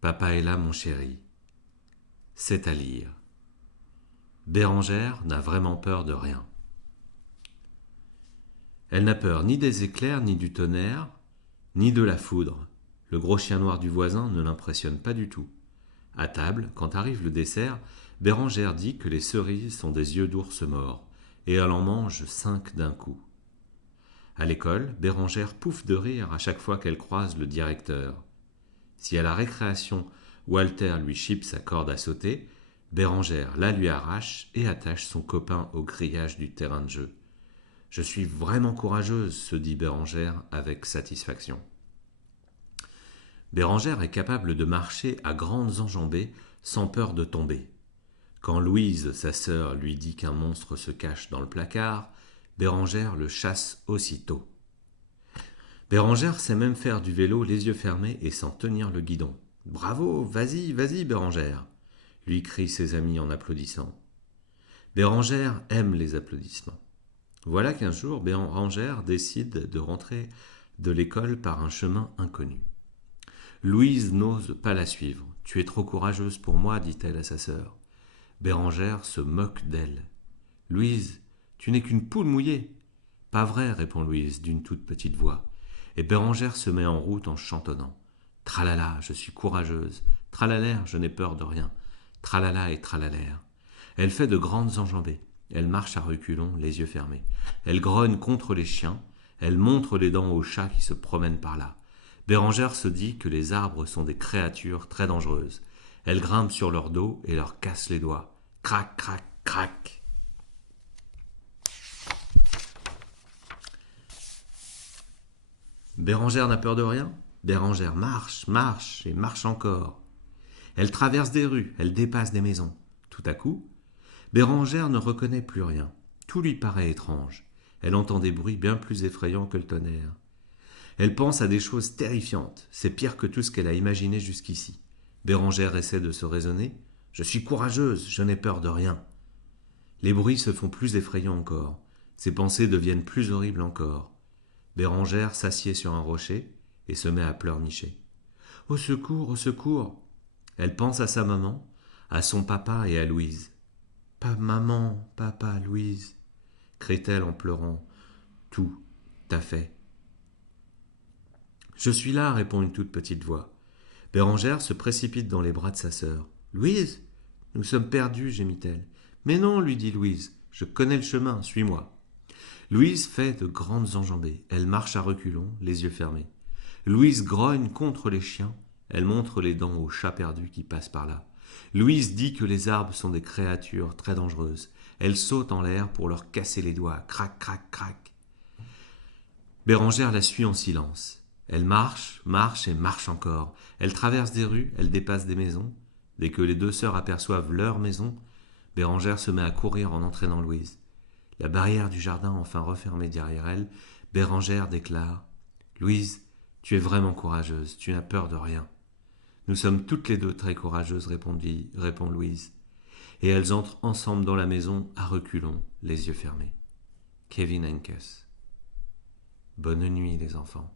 Papa est là, mon chéri. C'est à lire. Bérengère n'a vraiment peur de rien. Elle n'a peur ni des éclairs, ni du tonnerre, ni de la foudre. Le gros chien noir du voisin ne l'impressionne pas du tout. À table, quand arrive le dessert, Bérengère dit que les cerises sont des yeux d'ours morts, et elle en mange 5 d'un coup. À l'école, Bérengère pouffe de rire à chaque fois qu'elle croise le directeur. Si à la récréation, Walter lui chipe sa corde à sauter, Bérengère la lui arrache et attache son copain au grillage du terrain de jeu. Je suis vraiment courageuse, se dit Bérengère avec satisfaction. Bérengère est capable de marcher à grandes enjambées sans peur de tomber. Quand Louise, sa sœur, lui dit qu'un monstre se cache dans le placard, Bérengère le chasse aussitôt. Bérengère sait même faire du vélo les yeux fermés et sans tenir le guidon. Bravo, vas-y, vas-y, Bérengère, lui crient ses amis en applaudissant. Bérengère aime les applaudissements. Voilà qu'un jour, Bérengère décide de rentrer de l'école par un chemin inconnu. Louise n'ose pas la suivre. Tu es trop courageuse pour moi, dit-elle à sa sœur. Bérengère se moque d'elle. Louise, tu n'es qu'une poule mouillée. Pas vrai, répond Louise d'une toute petite voix. Et Bérengère se met en route en chantonnant. Tralala, je suis courageuse. Tralalaire, je n'ai peur de rien. Tralala et tralalaire. Elle fait de grandes enjambées. Elle marche à reculons, les yeux fermés. Elle grogne contre les chiens. Elle montre les dents aux chats qui se promènent par là. Bérengère se dit que les arbres sont des créatures très dangereuses. Elle grimpe sur leur dos et leur casse les doigts. Crac, crac, crac. Bérengère n'a peur de rien. Bérengère marche, marche et marche encore. Elle traverse des rues, elle dépasse des maisons. Tout à coup, Bérengère ne reconnaît plus rien. Tout lui paraît étrange. Elle entend des bruits bien plus effrayants que le tonnerre. Elle pense à des choses terrifiantes. C'est pire que tout ce qu'elle a imaginé jusqu'ici. Bérengère essaie de se raisonner. Je suis courageuse, je n'ai peur de rien. Les bruits se font plus effrayants encore. Ses pensées deviennent plus horribles encore. Bérengère s'assied sur un rocher et se met à pleurnicher. Au secours, au secours. Elle pense à sa maman, à son papa et à Louise. Pas maman, papa, Louise, crie-t-elle en pleurant. Tout à fait. Je suis là, répond une toute petite voix. Bérengère se précipite dans les bras de sa sœur. Louise, nous sommes perdus, gémit-elle. Mais non, lui dit Louise, je connais le chemin, suis-moi. Louise fait de grandes enjambées. Elle marche à reculons, les yeux fermés. Louise grogne contre les chiens. Elle montre les dents aux chats perdus qui passent par là. Louise dit que les arbres sont des créatures très dangereuses. Elle saute en l'air pour leur casser les doigts. Crac, crac, crac. Bérengère la suit en silence. Elle marche, marche et marche encore. Elle traverse des rues, elle dépasse des maisons. Dès que les deux sœurs aperçoivent leur maison, Bérengère se met à courir en entraînant Louise. La barrière du jardin enfin refermée derrière elle, Bérengère déclare « Louise, tu es vraiment courageuse, tu n'as peur de rien. » Nous sommes toutes les deux très courageuses, répond Louise. Et elles entrent ensemble dans la maison à reculons, les yeux fermés. Kevin Henkes. Bonne nuit les enfants.